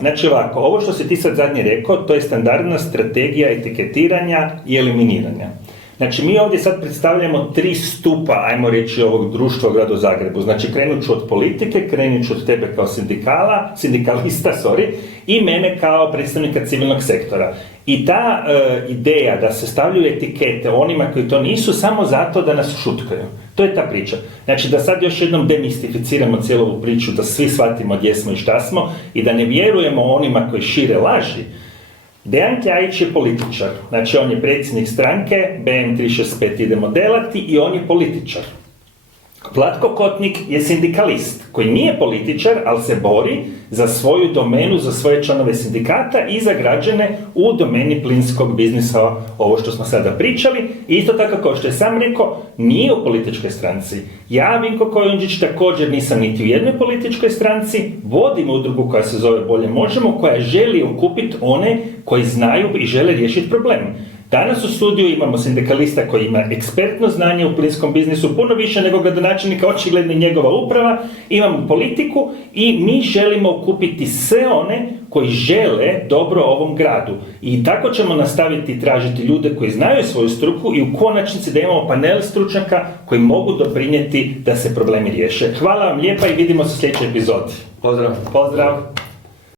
Znači ovako, ovo što si ti sad zadnje rekao, to je standardna strategija etiketiranja i eliminiranja. Znači mi ovdje sad predstavljamo 3 stupa, ajmo reći, ovog društva u gradu Zagrebu. Znači krenut ću od politike, krenut ću od tebe kao sindikalista, i mene kao predstavnika civilnog sektora. I ta ideja da se stavljaju etikete onima koji to nisu samo zato da nas šutkaju. To je ta priča. Znači da sad još jednom demistificiramo cijelu ovu priču, da svi shvatimo gdje smo i šta smo i da ne vjerujemo onima koji šire laži. Dejan Kljajić je političar, znači on je predsjednik stranke, BM365 idemo delati i on je političar. Vlatko Kotnik je sindikalist koji nije političar, ali se bori za svoju domenu, za svoje članove sindikata i za građane u domeni plinskog biznisa, ovo što smo sada pričali. I isto tako kao što je sam rekao, nije u političkoj stranci. Ja, Vinko Kojundžić, također nisam niti u jednoj političkoj stranci, vodim udrugu koja se zove Bolje možemo, koja želi okupiti one koji znaju i žele riješiti problem. Danas u studiju imamo sindikalista koji ima ekspertno znanje u plinskom biznisu, puno više nego gradonačelnika, očigledno i njegova uprava, imamo politiku i mi želimo okupiti sve one koji žele dobro ovom gradu. I tako ćemo nastaviti tražiti ljude koji znaju svoju struku i u konačnici da imamo panel stručnjaka koji mogu doprinijeti da se problemi riješe. Hvala vam lijepa i vidimo se u sljedećoj epizodi. Pozdrav! Pozdrav!